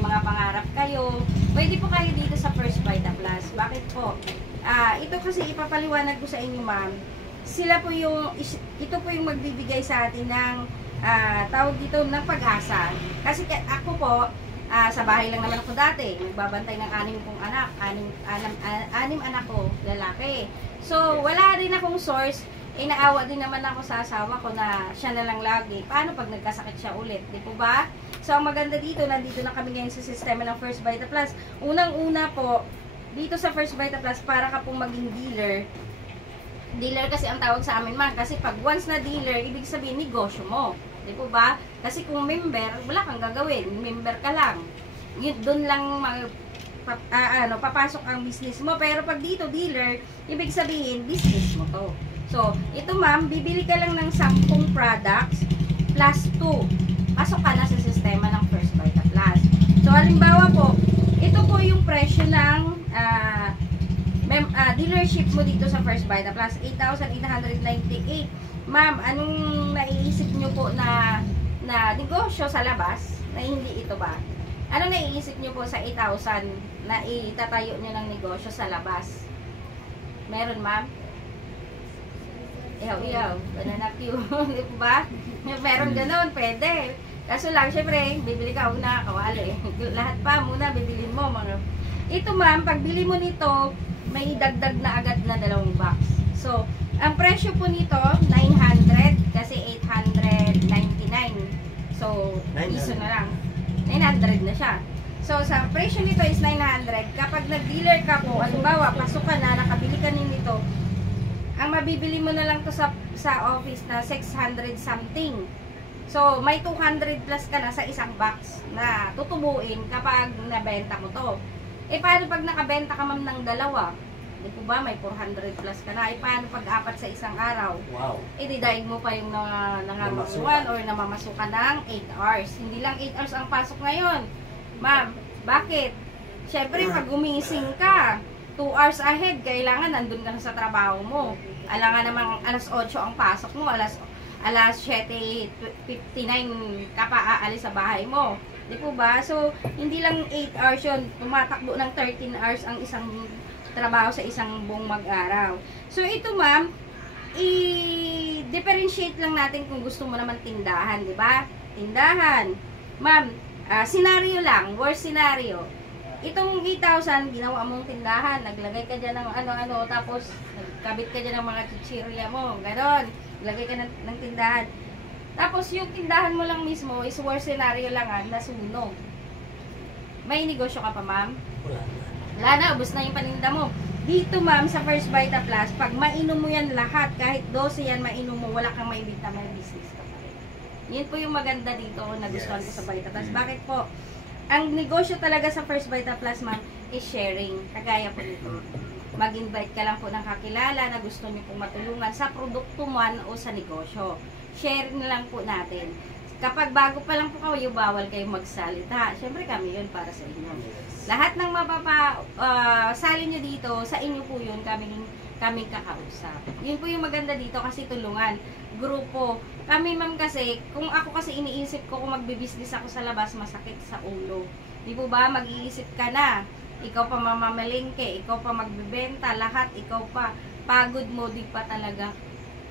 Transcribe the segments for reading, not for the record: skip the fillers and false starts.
may mga pangarap kayo, pwede po kayo dito sa First Vita Plus. Bakit po? Ito kasi ipapaliwanag ko sa inyo, ma'am. Ito po yung magbibigay sa atin ng tawag dito ng pag-asa. Kasi ako po, sa bahay lang naman ako dati, nagbabantay ng 6 kong anak, 6 anak ko, lalaki. So, wala rin akong source. Naawa din naman ako sa asawa ko na siya na lang lagi. Paano pag nagkasakit siya ulit? Di po ba? So, ang maganda dito, nandito na kami ngayon sa sistema ng First Vita Plus. Unang-una po, dito sa First Vita Plus, para ka pong maging dealer. Dealer kasi ang tawag sa amin, man. Kasi pag once na dealer, ibig sabihin, negosyo mo. Di po ba? Kasi kung member, wala kang gagawin. Member ka lang. Doon lang papasok ang business mo. Pero pag dito, dealer, ibig sabihin, business mo to. So, ito ma'am, bibili ka lang ng 10 products plus 2. Pasok ka na sa sistema ng First Vita Plus. So, halimbawa po, ito po yung presyo ng dealership mo dito sa First Vita Plus, 8,898. Ma'am, anong naiisip nyo po na negosyo sa labas? Na hindi ito ba? Ano naiisip nyo po sa 8,000 na itatayo nyo ng negosyo sa labas? Meron ma'am? Iyaw, banana Q. Di ba? Meron ganun, pwede. Kaso lang, syempre, bibili ka una, kawali. Lahat pa muna, bibilin mo. Ito ma'am, pagbili mo nito, may dagdag na agad na 2 box. So, ang presyo po nito, 900 kasi 899. So, piso na lang. 900 na siya. So, sa presyo nito is 900. Kapag nag-dealer ka po, halimbawa, pasok ka na, nakabili ka nito, ang mabibili mo na lang to sa office na 600 something. So, may 200 plus ka na sa isang box na tutubuin kapag nabenta mo to. Paano pag nakabenta ka ma'am ng 2? Di po ba, may 400 plus ka na. Paano pag 4 sa isang araw? Wow. Didaig mo pa yung nangamasukan or namamasukan ng 8 hours. Hindi lang 8 hours ang pasok ngayon. Ma'am, bakit? Syempre, pag gumising ka, 2 hours ahead, kailangan nandun ka na sa trabaho mo. Alangan namang alas 8 ang pasok mo, alas 7:59 ka pa aalis sa bahay mo. Di po ba? So, hindi lang 8 hours yun. Tumatakbo ng 13 hours ang isang trabaho sa isang buong mag-araw. So, ito ma'am, i-differentiate lang natin kung gusto mo naman tindahan, di ba? Tindahan. Ma'am, scenario lang, worst scenario. Itong 8,000, ginawa mong tindahan, naglagay ka dyan ng ano-ano, tapos nagkabit ka dyan ng mga chichirya mo, gano'n. Naglagay ka ng tindahan. Tapos yung tindahan mo lang mismo is worst scenario lang nasunog. May negosyo ka pa, ma'am? Wala na, ubos na yung paninda mo. Dito, ma'am, sa First Vita Plus, pag mainom mo yan lahat, kahit 12 yan mainom mo, wala kang maibigta, may business ka pa rin. Yun po yung maganda dito na gustuhan ko sa Vita Plus. Bakit po? Ang negosyo talaga sa First Vita Plus, ma'am, is sharing. Kagaya po nito. Mag-invite ka lang po ng kakilala na gusto niyo pong matulungan sa produkto man o sa negosyo. Share na lang po natin. Kapag bago pa lang po kayo, bawal kayo magsalita. Siyempre kami yun para sa inyo. Lahat ng sali nyo dito, sa inyo po yun, kaming kakausap. Yun po yung maganda dito kasi tulungan. Grupo. Kami ma'am kasi, kung ako kasi iniisip ko kung magbibusiness ako sa labas, masakit sa ulo. Di po ba? Mag-iisip ka na. Ikaw pa mamamalingke, ikaw pa magbibenta, lahat, ikaw pa. Pagod mo, di pa talaga.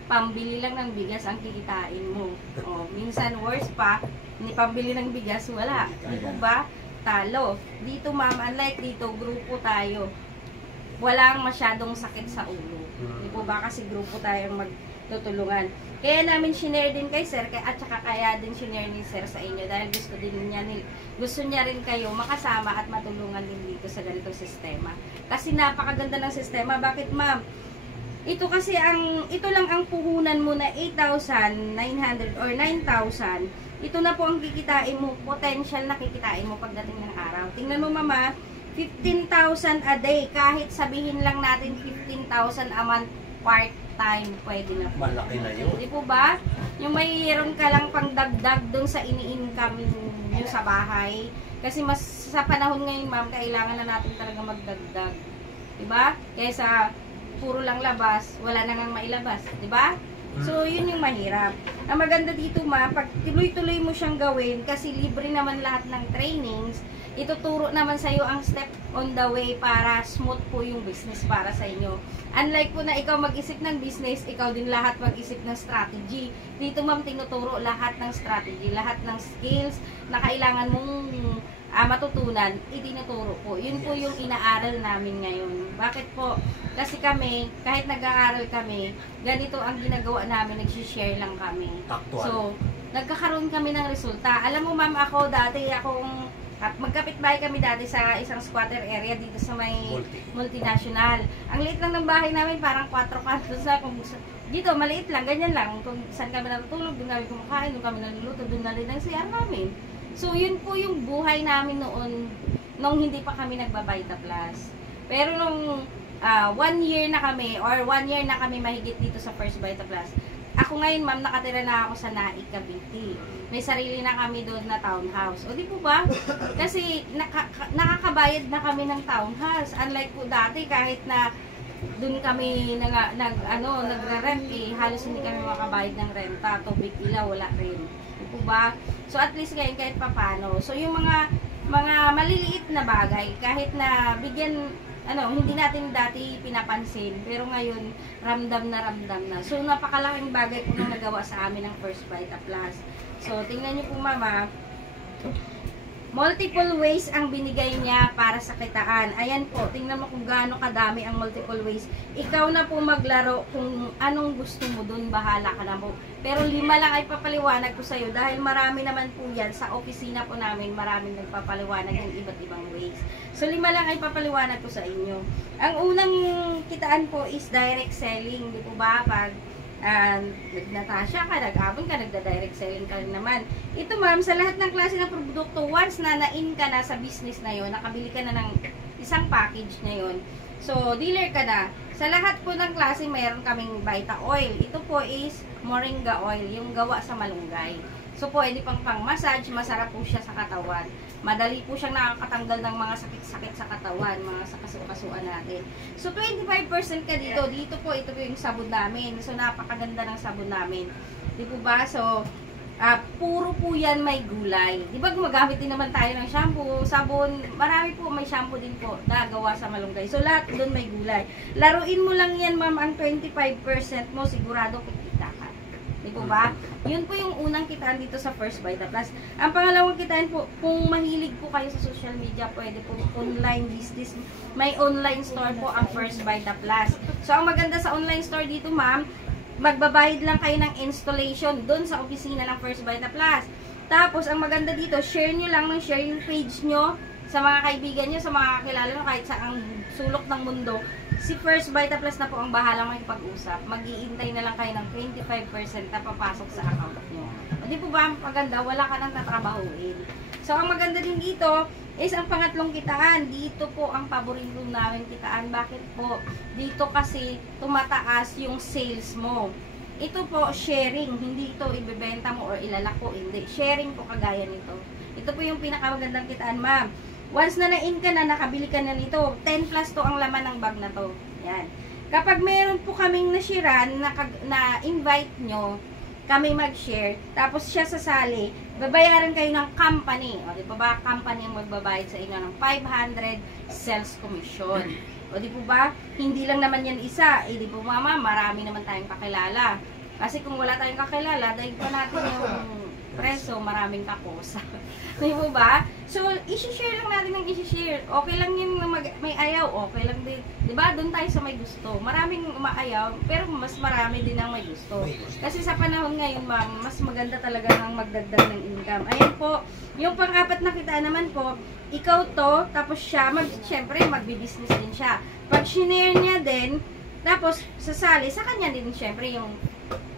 Pambili lang ng bigas ang kikitain mo. O, minsan worse pa, ni pambili ng bigas, wala. Di po ba? Talo. Dito ma'am, unlike dito, grupo tayo. Walang masyadong sakit sa ulo. Di po ba? Kasi grupo tayong magtutulungan. Kaya namin shinare din kay sir, at saka kaya din shinare ni sir sa inyo dahil gusto niya rin kayo makasama at matulungan din dito sa ganitong sistema. Kasi napakaganda ng sistema. Bakit ma'am? Ito kasi ito lang ang puhunan mo na 8,900 or 9,000. Ito na po ang kikitain mo, potential na kikitain mo pagdating ng araw. Tingnan mo mama, 15,000 a day. Kahit sabihin lang natin 15,000 a month part-time, pwede na po. Malaki na yun. Di po ba? Yung mayroon ka lang pang dagdag dun sa ini-income nyo sa bahay. Kasi mas sa panahon ngayon ma'am, kailangan na natin talaga magdagdag. Diba? Kaysa puro lang labas, wala na ngang mailabas. Diba? So, yun yung mahirap. Ang maganda dito ma, pag tuloy-tuloy mo siyang gawin, kasi libre naman lahat ng trainings, ituturo naman sa iyo ang step on the way para smooth po yung business para sa inyo. Unlike po na ikaw mag-isip ng business, ikaw din lahat mag-isip ng strategy. Dito ma'am, tinuturo lahat ng strategy, lahat ng skills na kailangan mong matutunan, itinuturo po. Yun po yung inaaral namin ngayon. Bakit po? Kasi kami, kahit nag-aaral kami, ganito ang ginagawa namin, nag-share lang kami. Actual. So, nagkakaroon kami ng resulta. Alam mo ma'am, ako dati, magkapit-bahay kami dati sa isang squatter area dito sa may multinational. Ang liit lang ng bahay namin, parang 4 kantos na. Dito, maliit lang, ganyan lang. Kung saan kami natutulog, doon kami kumakain, doon kami naluluto, doon na rin ang CR namin. So, yun po yung buhay namin noon, nung hindi pa kami nagba-Vita Plus. Pero nung 1 year na kami, or 1 year na kami mahigit dito sa First Vita Plus, ako ngayon, ma'am, nakatira na ako sa Naik, Cavite. May sarili na kami doon na townhouse. O di po ba? Kasi nakakabayad na kami ng townhouse. Unlike po dati, kahit na doon kami nagre-rent, halos hindi kami makabayad ng renta. Tubig, ilaw, wala rin. Di po ba? So at least ngayon kahit papano. So yung mga maliliit na bagay, kahit na bigyan, hindi natin dati pinapansin, pero ngayon ramdam na. So napakalaking bagay po nang nagawa sa amin ng First Vita Plus. So tingnan niyo po mama, multiple ways ang binigay niya para sa kitaan. Ayan po, tingnan mo kung gaano kadami ang multiple ways. Ikaw na po maglaro kung anong gusto mo dun, bahala ka na po. Pero 5 lang ay papaliwanag ko sa'yo dahil marami naman po yan. Sa opisina po namin, maraming nagpapaliwanag ng iba't ibang ways. So 5 lang ay papaliwanag ko sa inyo. Ang unang kitaan po is direct selling. Di po ba? Pag nagnatasya ka, nag-abon ka, nagda-direct selling ka rin naman. Ito ma'am, sa lahat ng klase ng produkto, once na na-in ka na sa business na yon, nakabili ka na ng isang package na yon, so dealer ka na. Sa lahat po ng klase, mayroon kaming Vita Oil. Ito po is Moringa Oil, yung gawa sa malunggay. So pwede pang massage, masarap po siya sa katawan. Madali po siyang nakakatanggal ng mga sakit-sakit sa katawan, mga sa kasuan natin. So 25% ka dito. Dito po, ito po yung sabon namin. So napakaganda ng sabon namin. Di po ba? So puro po yan may gulay. Di ba gumagamit din naman tayo ng shampoo, sabon, marami po, may shampoo din po na gawa sa malunggay. So lahat doon may gulay. Laruin mo lang yan ma'am, ang 25% mo, sigurado kikita ka. Di po ba? Yun po yung unang kitaan dito sa First Vita Plus. Ang pangalawang kitaan po, kung mahilig po kayo sa social media, pwede po online business. May online store po ang First Vita Plus. So ang maganda sa online store dito ma'am, magbabayad lang kayo ng installation doon sa opisina ng First Vita Plus. Tapos, ang maganda dito, share nyo lang ng share yung page nyo sa mga kaibigan nyo, sa mga kakilala nyo, kahit sa ang sulok ng mundo. Si First Vita Plus na po ang bahalang makipag-usap. Mag-iintay na lang kayo ng 25% na papasok sa account nyo. Hindi po ba maganda? Wala ka nang tatrabahuin. So, ang maganda din dito is ang pangatlong kitaan. Dito po ang paborito namin kitaan. Bakit po? Dito kasi tumataas yung sales mo. Ito po, sharing. Hindi ito ibebenta mo or ilalako. Hindi. Sharing po kagaya nito. Ito po yung pinakamagandang kitaan, ma'am. Once na na-in ka na, nakabili ka na nito, 10 plus to ang laman ng bag na to. Yan. Kapag meron po kaming nashiran na invite nyo, kami mag-share, tapos siya sasali, babayaran kayo ng company. O, di po ba? Company ang magbabayad sa inyo ng 500 sales commission. O, di po ba? Hindi lang naman yan isa. Eh, di po mama, marami naman tayong kakilala. Kasi kung wala tayong kakilala, dahil pa natin yung preso, maraming kakosa. Di po ba? So, isi-share lang natin ng isi-share. Okay lang yun may ayaw, okay lang din. Di ba? Doon tayo sa may gusto. Maraming umaayaw, pero mas marami din ang may gusto. Kasi sa panahon ngayon, ma'am, mas maganda talaga ng magdagdag ng income. Ayan po, yung pang-apat na kita naman po, ikaw to, tapos siya, syempre, magbi-business din siya. Pag shinare niya din, tapos sasali, sa kanya din syempre yung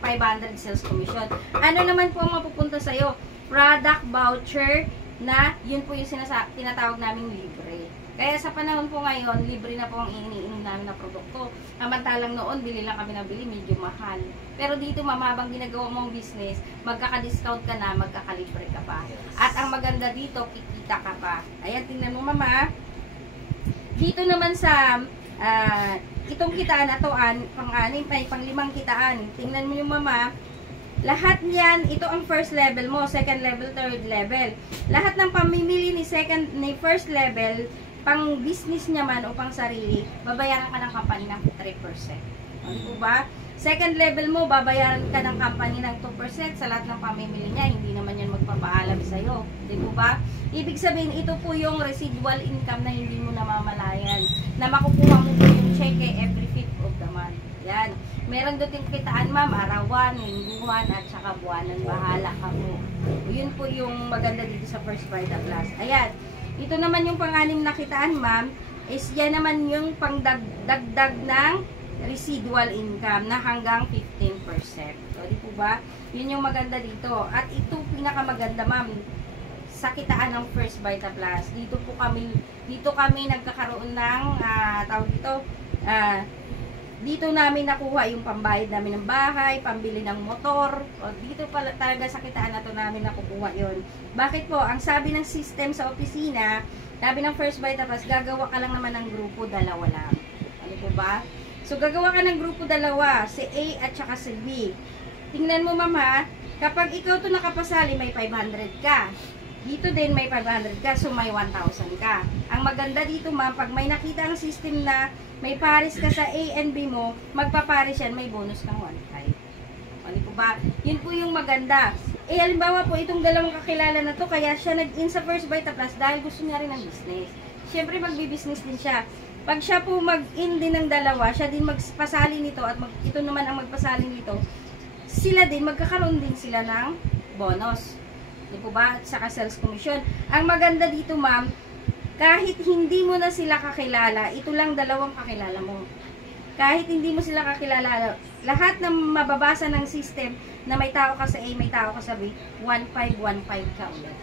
500 sales commission. Ano naman po ang mapupunta sa'yo? Product voucher na yun po yung tinatawag naming libre. Kaya sa panahon po ngayon, libre na po ang iniinom namin na produkto. Samantalang noon, bili lang kami na bili, medyo mahal. Pero dito, mamabang ginagawa mong business, magkaka-discount ka na, magkakalibre ka pa. At ang maganda dito, kikita ka pa. Ayan, tingnan mo mama. Dito naman sa itong kitaan na to, pang-5 kitaan. Tingnan mo yung mama, Lahat niyan, ito ang first level mo, second level, third level. Lahat ng pamimili ni first level, pang business niya man o pang sarili, babayaran ka ng company ng 3%. Di po ba? Second level mo, babayaran ka ng company ng 2% sa lahat ng pamimili niya. Hindi naman yan magpapaalam sa'yo. Di po ba? Ibig sabihin, ito po yung residual income na hindi mo namamalayan. Na makukuha mo po yung cheque every 5th of the month. Yan. Meron doon yung kitaan, ma'am, arawan, lingguhan, at saka buwanan. Bahala ka po. Yun po yung maganda dito sa First Vita Plus. Ayan. Ito naman yung pang-anim na kitaan, ma'am, is yan naman yung pangdagdag ng residual income na hanggang 15%. So, di po ba? Yun yung maganda dito. At ito pinakamaganda, ma'am, sa kitaan ng First Vita Plus. Dito kami nagkakaroon ng tawag dito, dito namin nakuha yung pambayad namin ng bahay, pambili ng motor. O, dito pala talaga sa kitaan na to namin nakukuha yun. Bakit po? Ang sabi ng system sa opisina, sabi ng First Vita Plus, gagawa ka lang naman ng grupo, dalawa lang. Ano po ba? So, gagawa ka ng grupo dalawa, si A at saka si B. Tingnan mo, ma'am, ha, kapag ikaw to nakapasali, may 500 ka. Dito din may 500 ka, so may 1,000 ka. Ang maganda dito, ma'am, pag may nakita ang system na may pares ka sa A and B mo, magpapares yan, may bonus kang 1,500. Ano po ba? Yun po yung maganda. Halimbawa po, itong dalawang kakilala na to, kaya siya nag-in sa First Vita Plus dahil gusto niya rin ng business. Siyempre, magbi-business din siya. Pag siya po mag-in din ng dalawa, siya din magpasali nito at ito naman ang magpasali nito, sila din, magkakaroon din sila ng bonus. Di po ba? At saka sales commission. Ang maganda dito, ma'am, kahit hindi mo na sila kakilala, ito lang dalawang kakilala mo. Kahit hindi mo sila kakilala, lahat ng mababasa ng system na may tao ka sa A, may tao ka sa B, 1,515 ka ulit.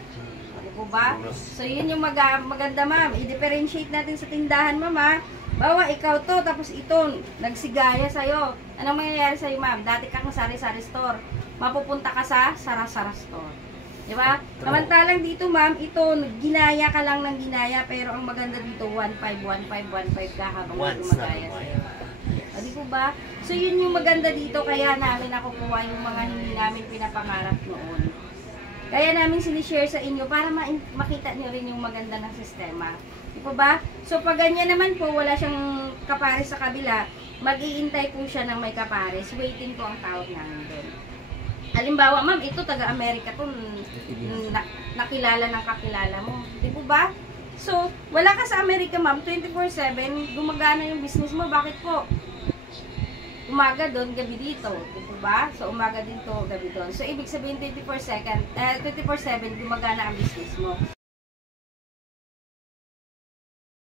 Di po ba? So, yun yung maganda, ma'am. I-differentiate natin sa tindahan, ma'am, ha? Bawa, ikaw to, tapos ito, nagsigaya sa'yo. Anong mangyayari sa'yo, ma'am? Dati kang sari-sari store. Mapupunta ka sa sara-sara store. Di ba? Kamantalang dito, ma'am, ito, ginaya ka lang ng ginaya, pero ang maganda dito, 1,515 ka habang gumagaya sa'yo. O, di po ba? So, yun yung maganda dito, kaya namin nakukuha yung mga hindi namin pinapangarap noon. Kaya namin sinishare sa inyo para makita nyo rin yung maganda ng sistema. Di po ba? So, pag ganyan naman po, wala siyang kapares sa kabila, mag-iintay po siya ng may kapares. Waiting po ang tawag namin doon. Halimbawa, ma'am, ito taga-Amerika to, nakilala ng kakilala mo. Di po ba? So, wala ka sa Amerika, ma'am, 24/7, gumagana yung business mo. Bakit po? Umaga doon, gabi dito. Di po ba? So, umaga dito, gabi doon. So, ibig sabihin 24/7, gumagana ang business mo.